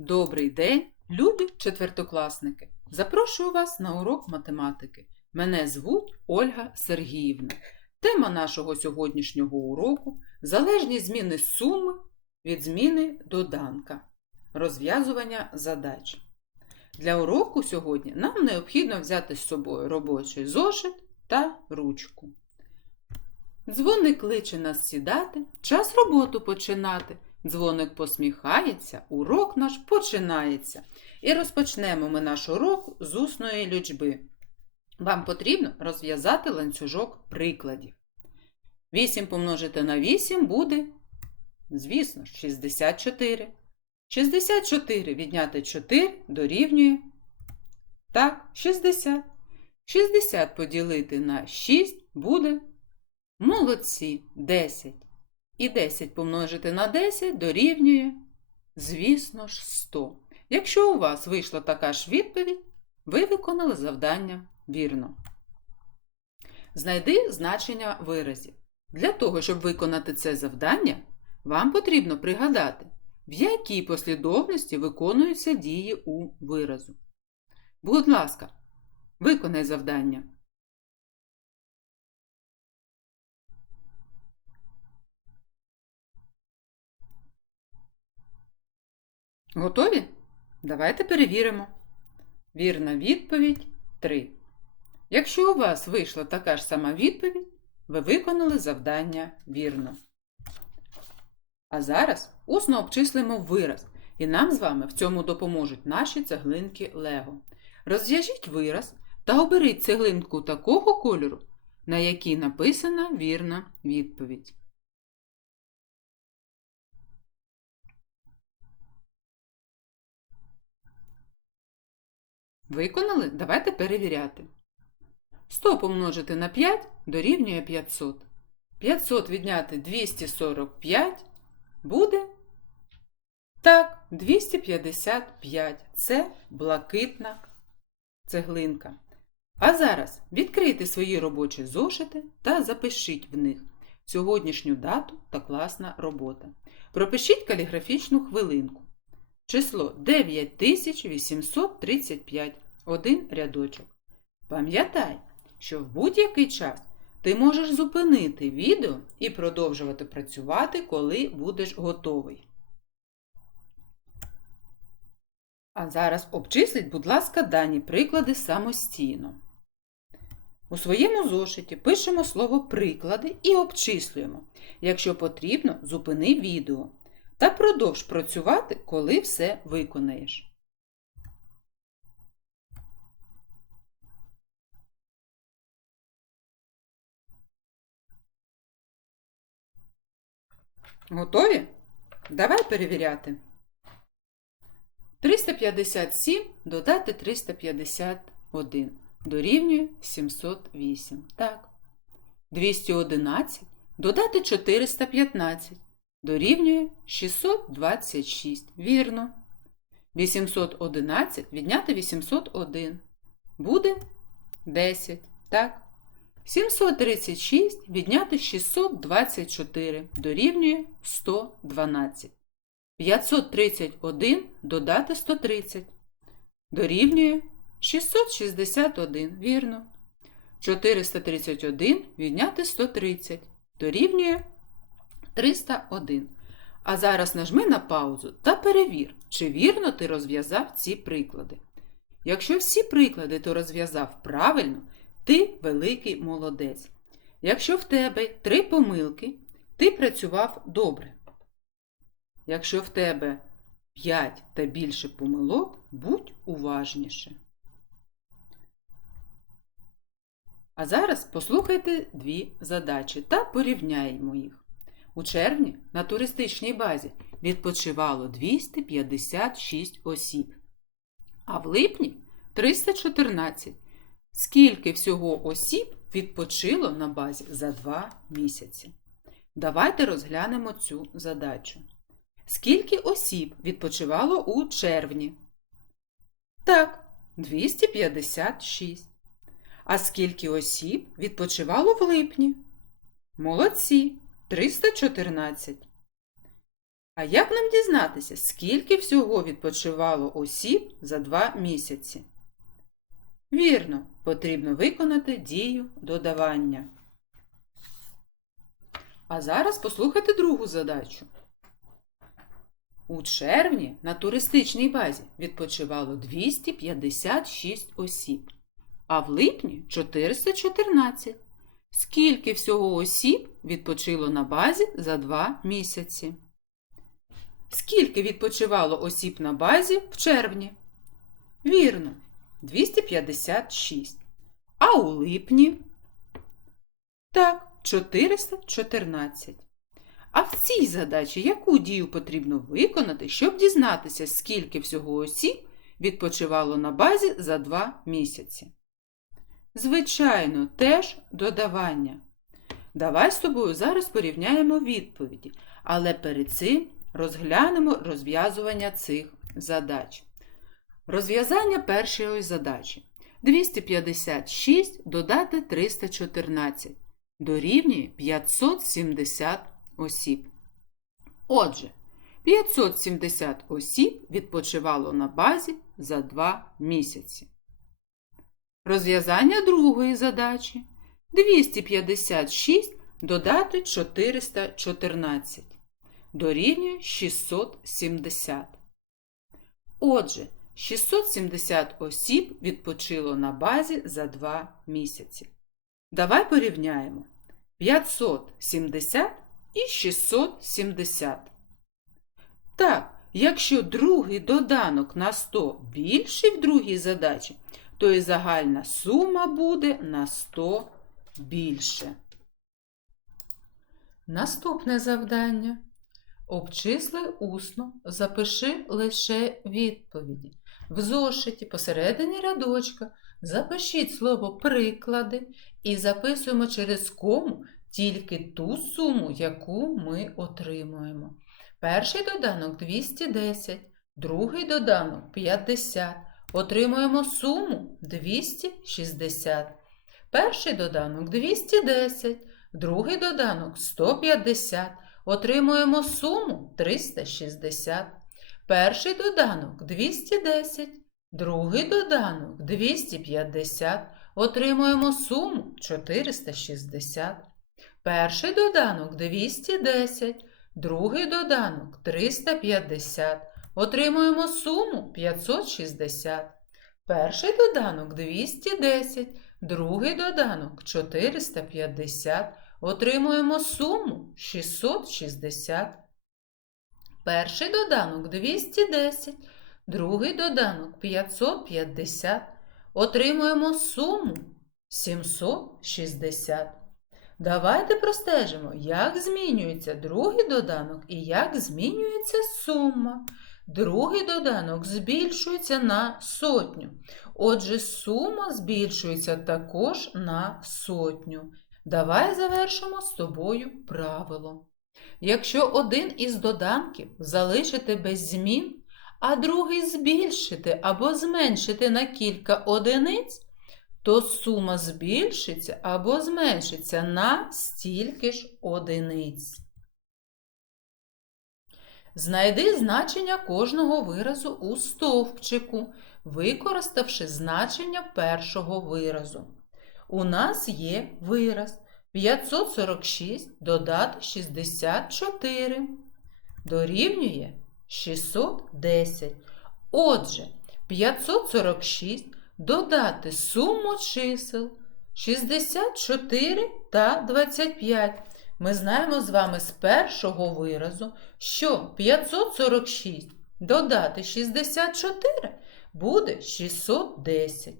Добрий день, любі четвертокласники! Запрошую вас на урок математики. Мене звуть Ольга Сергіївна. Тема нашого сьогоднішнього уроку залежні зміни суми від зміни доданка. Розв'язування задач. Для уроку сьогодні нам необхідно взяти з собою робочий зошит та ручку. Дзвоник кличе нас сідати, час роботу починати. Дзвоник посміхається, урок наш починається. І розпочнемо ми наш урок з усної лічби. Вам потрібно розв'язати ланцюжок прикладів. 8 помножити на 8 буде, звісно, 64. 64 відняти 4 дорівнює. Так, 60. 60 поділити на 6 буде. Молодці, 10. І 10 помножити на 10 дорівнює, звісно ж, 100. Якщо у вас вийшла така ж відповідь, ви виконали завдання вірно. Знайди значення виразів. Для того, щоб виконати це завдання, вам потрібно пригадати, в якій послідовності виконуються дії у виразу. Будь ласка, виконай завдання. Готові? Давайте перевіримо. Вірна відповідь 3. Якщо у вас вийшла така ж сама відповідь, ви виконали завдання вірно. А зараз усно обчислимо вираз, і нам з вами в цьому допоможуть наші цеглинки Лего. Розв'яжіть вираз та оберіть цеглинку такого кольору, на якій написана вірна відповідь. Виконали? Давайте перевіряти. 100 помножити на 5 дорівнює 500. 500 відняти 245 буде. Так, 255. Це блакитна цеглинка. А зараз відкрийте свої робочі зошити та запишіть в них сьогоднішню дату та класна робота. Пропишіть каліграфічну хвилинку. Число 9835. Один рядочок. Пам'ятай, що в будь-який час ти можеш зупинити відео і продовжувати працювати, коли будеш готовий. А зараз обчисліть, будь ласка, дані приклади самостійно. У своєму зошиті пишемо слово приклади і обчислюємо. Якщо потрібно, зупини відео та продовж працювати, коли все виконаєш. Готові? Давай перевіряти. 357 додати 351 дорівнює 708. Так. 211 додати 415 дорівнює 626. Вірно. 811 відняти 801. Буде 10. Так. 736 відняти 624 дорівнює 112. 531 додати 130 дорівнює 661. Вірно. 431 відняти 130 дорівнює 301. А зараз нажми на паузу та перевір, чи вірно ти розв'язав ці приклади. Якщо всі приклади ти розв'язав правильно, ти великий молодець. Якщо в тебе три помилки, ти працював добре. Якщо в тебе 5 та більше помилок, будь уважніше. А зараз послухайте дві задачі та порівняємо їх. У червні на туристичній базі відпочивало 256 осіб, а в липні 314. Скільки всього осіб відпочило на базі за 2 місяці? Давайте розглянемо цю задачу. Скільки осіб відпочивало у червні? Так, 256. А скільки осіб відпочивало в липні? Молодці, 314. А як нам дізнатися, скільки всього відпочивало осіб за два місяці? Вірно, потрібно виконати дію додавання. А зараз послухайте другу задачу. У червні на туристичній базі відпочивало 256 осіб, а в липні 414. Скільки всього осіб відпочило на базі за два місяці? Скільки відпочивало осіб на базі в червні? Вірно, 256. А у липні? Так, 414. А в цій задачі яку дію потрібно виконати, щоб дізнатися, скільки всього осіб відпочивало на базі за два місяці? Звичайно, теж додавання. Давай з тобою зараз порівняємо відповіді, але перед цим розглянемо розв'язування цих задач. Розв'язання першої задачі. 256 додати 314 дорівнює 570 осіб. Отже, 570 осіб відпочивало на базі за 2 місяці. Розв'язання другої задачі 256 додати 414 дорівнює 670. Отже, 670 осіб відпочило на базі за 2 місяці. Давай порівняємо 570 і 670. Так, якщо другий доданок на 100 більший в другій задачі, то і загальна сума буде на 100 більше. Наступне завдання. Обчисли усно, запиши лише відповіді. В зошиті посередині рядочка запишіть слово приклади і записуємо через кому тільки ту суму, яку ми отримуємо. Перший доданок 210, другий доданок 50. Отримуємо суму 260. Перший доданок 210, другий доданок 150. Отримуємо суму 360. Перший доданок 210, другий доданок 250. Отримуємо суму 460. Перший доданок 210, другий доданок 350. Отримуємо суму 560. Перший доданок 210, другий доданок 450. Отримуємо суму 660. Перший доданок 210, другий доданок 550. Отримуємо суму 760. Давайте простежимо, як змінюється другий доданок і як змінюється сума. Другий доданок збільшується на сотню. Отже, сума збільшується також на сотню. Давай завершимо з тобою правило. Якщо один із доданків залишити без змін, а другий збільшити або зменшити на кілька одиниць, то сума збільшиться або зменшиться на стільки ж одиниць. Знайди значення кожного виразу у стовпчику, використавши значення першого виразу. У нас є вираз 546 додати 64 дорівнює 610. Отже, 546 додати суму чисел 64 та 25. Ми знаємо з вами з першого виразу, що 546 додати 64 буде 610.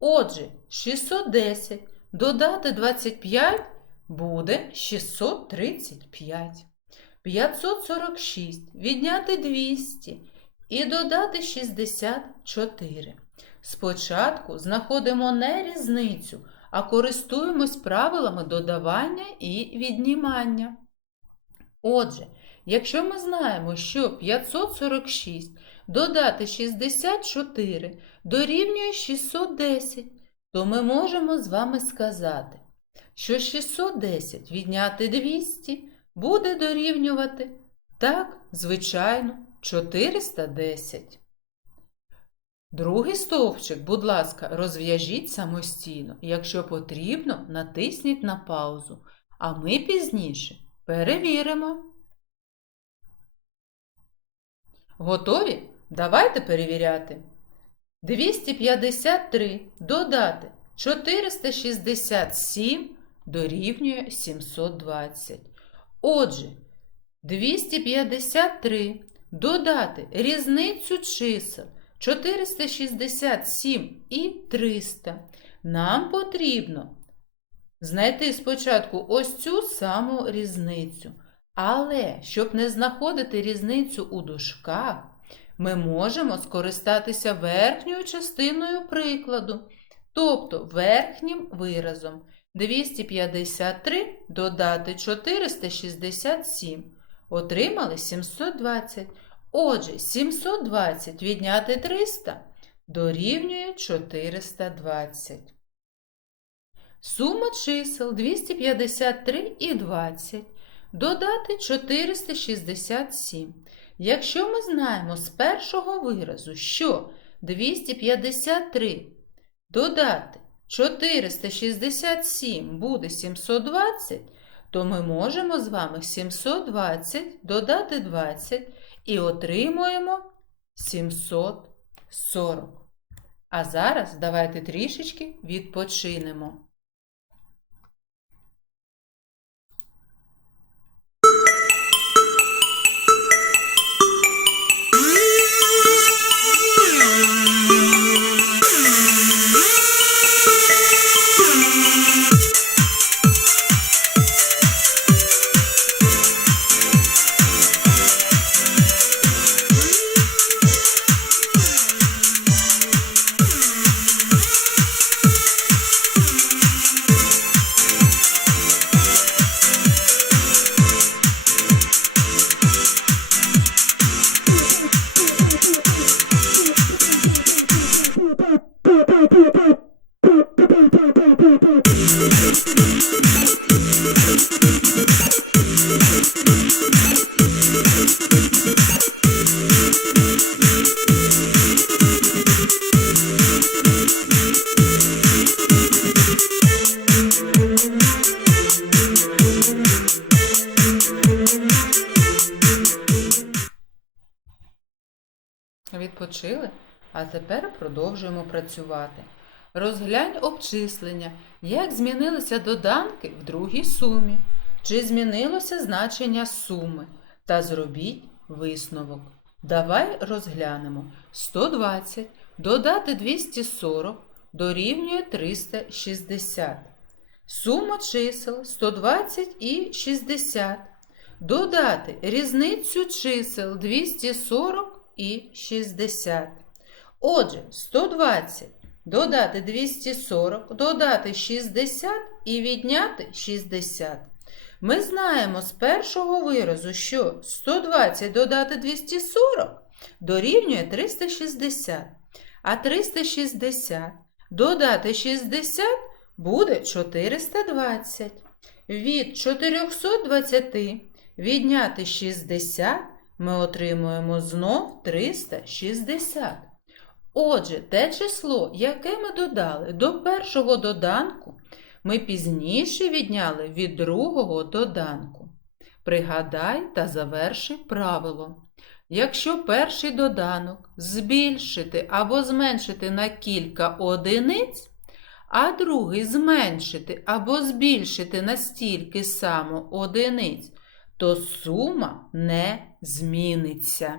Отже, 610 додати 25 буде 635. 546 відняти 200 і додати 64. Спочатку знаходимо не різницю, а користуємось правилами додавання і віднімання. Отже, якщо ми знаємо, що 546 додати 64 дорівнює 610, то ми можемо з вами сказати, що 610 відняти 200 буде дорівнювати Так, звичайно, 410. Другий стовпчик, будь ласка, розв'яжіть самостійно. Якщо потрібно, натисніть на паузу. А ми пізніше перевіримо. Готові? Давайте перевіряти. 253 додати 467 дорівнює 720. Отже, 253 додати різницю чисел 467 і 300. Нам потрібно знайти спочатку ось цю саму різницю. Але, щоб не знаходити різницю у дужках, ми можемо скористатися верхньою частиною прикладу, тобто верхнім виразом. 253 додати 467. Отримали 720. Отже, 720 відняти 300 дорівнює 420. Сума чисел 253 і 20 додати 467. Якщо ми знаємо з першого виразу, що 253 додати 467 буде 720, то ми можемо з вами 720 додати 20 і отримуємо 740. А зараз давайте трішечки відпочинемо. Відпочили? А тепер продовжуємо працювати. Розглянь обчислення, як змінилися доданки в другій сумі, чи змінилося значення суми, та зробіть висновок. Давай розглянемо 120 додати 240 дорівнює 360. Сума чисел 120 і 60. Додати різницю чисел 240 і 60. Отже, 120 додати 240, додати 60 і відняти 60. Ми знаємо з першого виразу, що 120 додати 240 дорівнює 360, а 360 додати 60 буде 420. Від 420 відняти 60 ми отримуємо знов 360. Отже, те число, яке ми додали до першого доданку, ми пізніше відняли від другого доданку. Пригадай та заверши правило. Якщо перший доданок збільшити або зменшити на кілька одиниць, а другий зменшити або збільшити на стільки само одиниць, то сума не зміниться.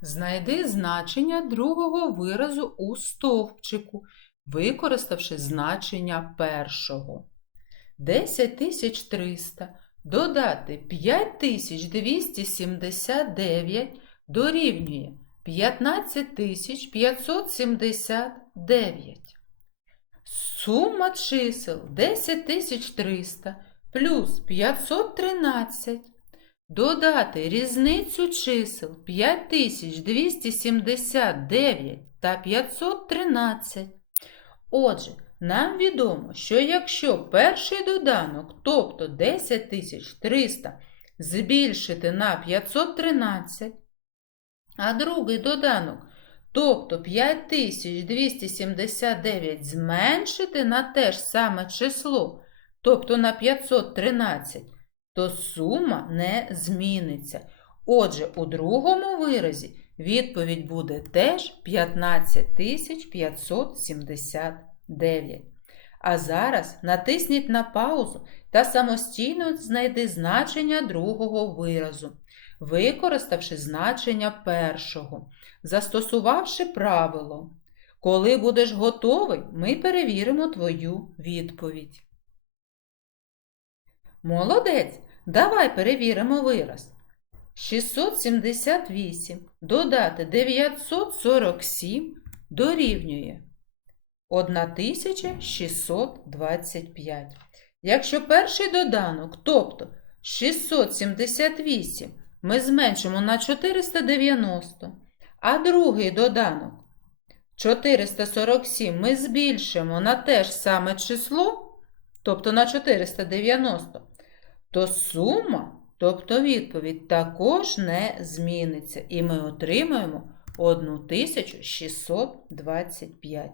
Знайди значення другого виразу у стовпчику, використавши значення першого. 10300 додати 5279 дорівнює 15579. Сума чисел 10300 плюс 513. Додати різницю чисел 5279 та 513. Отже, нам відомо, що якщо перший доданок, тобто 10300, збільшити на 513, а другий доданок, тобто 5279 зменшити на те ж саме число, тобто на 513, то сума не зміниться. Отже, у другому виразі відповідь буде теж 15579. А зараз натисніть на паузу та самостійно знайди значення другого виразу, використавши значення першого, застосувавши правило. Коли будеш готовий, ми перевіримо твою відповідь. Молодець! Давай перевіримо вираз. 678 додати 947 дорівнює 1625. Якщо перший доданок, тобто 678, ми зменшимо на 490, а другий доданок 447 ми збільшимо на те ж саме число, тобто на 490, то сума, тобто відповідь, також не зміниться. І ми отримаємо 1625.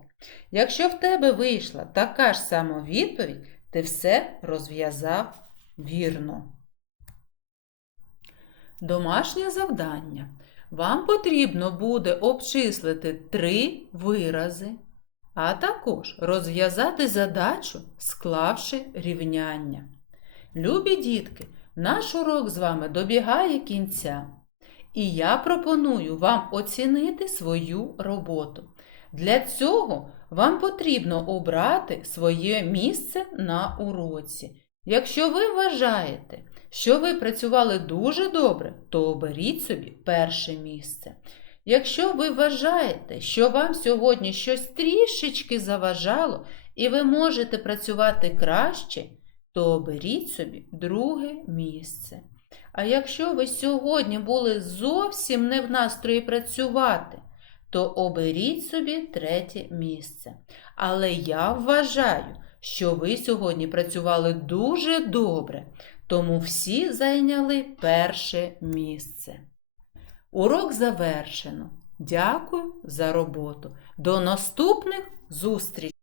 Якщо в тебе вийшла така ж сама відповідь, ти все розв'язав вірно. Домашнє завдання. Вам потрібно буде обчислити три вирази, а також розв'язати задачу, склавши рівняння. Любі дітки, наш урок з вами добігає кінця, і я пропоную вам оцінити свою роботу. Для цього вам потрібно обрати своє місце на уроці. Якщо ви вважаєте, що ви працювали дуже добре, то оберіть собі перше місце. Якщо ви вважаєте, що вам сьогодні щось трішечки заважало і ви можете працювати краще, то оберіть собі друге місце. А якщо ви сьогодні були зовсім не в настрої працювати, то оберіть собі третє місце. Але я вважаю, що ви сьогодні працювали дуже добре, тому всі зайняли перше місце. Урок завершено. Дякую за роботу. До наступних зустрічей!